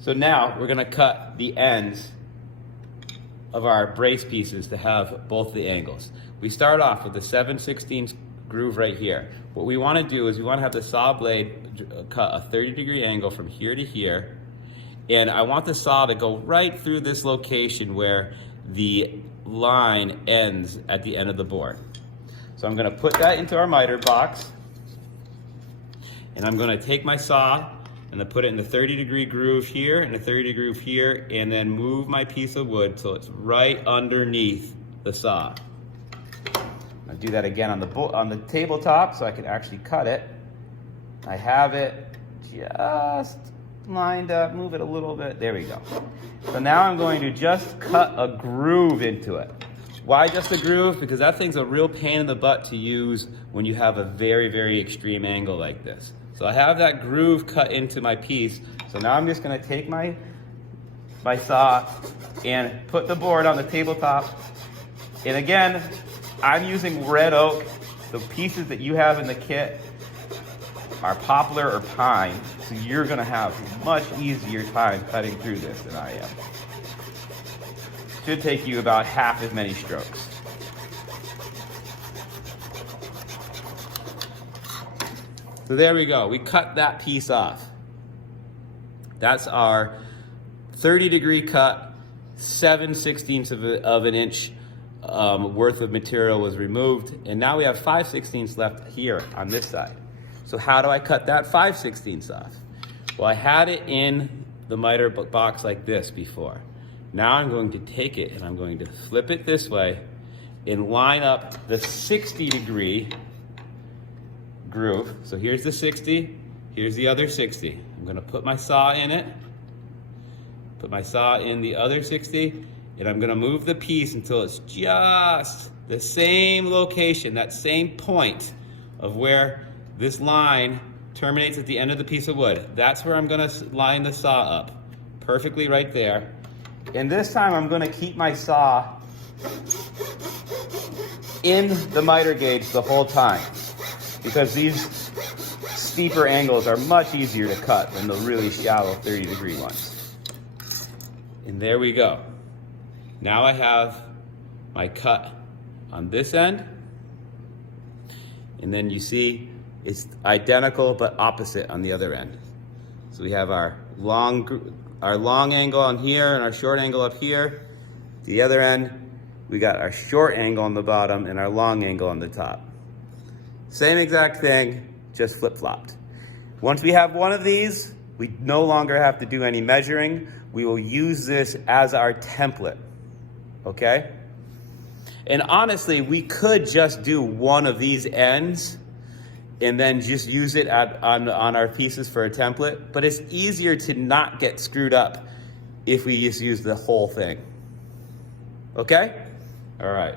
So now we're gonna cut the ends of our brace pieces to have both the angles. We start off with the 7/16 groove right here. What we wanna do is we wanna have the saw blade cut a 30-degree angle from here to here. And I want the saw to go right through this location where the line ends at the end of the board. So I'm gonna put that into our miter box, and I'm gonna take my saw and then put it in the 30-degree groove here and the 30-degree groove here, and then move my piece of wood so it's right underneath the saw. I'll do that again on the tabletop so I can actually cut it. I have it just lined up, move it a little bit, there we go. So now I'm going to just cut a groove into it. Why just a groove? Because that thing's a real pain in the butt to use when you have a very, very extreme angle like this. So I have that groove cut into my piece. So now I'm just gonna take my saw and put the board on the tabletop. And again, I'm using red oak. The pieces that you have in the kit are poplar or pine. So you're gonna have a much easier time cutting through this than I am. Should take you about half as many strokes. So there we go, we cut that piece off. That's our 30-degree cut, 7/16 of an inch worth of material was removed, and now we have 5/16 left here on this side. So how do I cut that 5/16 off? Well, I had it in the miter box like this before. Now I'm going to take it and I'm going to flip it this way and line up the 60-degree groove. So here's the 60, here's the other 60. I'm gonna put my saw in it, put my saw in the other 60, and I'm gonna move the piece until it's just the same location, that same point of where this line terminates at the end of the piece of wood. That's where I'm gonna line the saw up, perfectly right there. And this time I'm gonna keep my saw in the miter gauge the whole time, because these steeper angles are much easier to cut than the really shallow 30-degree ones. And there we go. Now I have my cut on this end, and then you see it's identical but opposite on the other end. So we have our long angle on here and our short angle up here. The other end, we got our short angle on the bottom and our long angle on the top. Same exact thing, just flip-flopped. Once we have one of these, we no longer have to do any measuring. We will use this as our template, okay? And honestly, we could just do one of these ends and then just use it on our pieces for a template, but it's easier to not get screwed up if we just use the whole thing, okay? All right.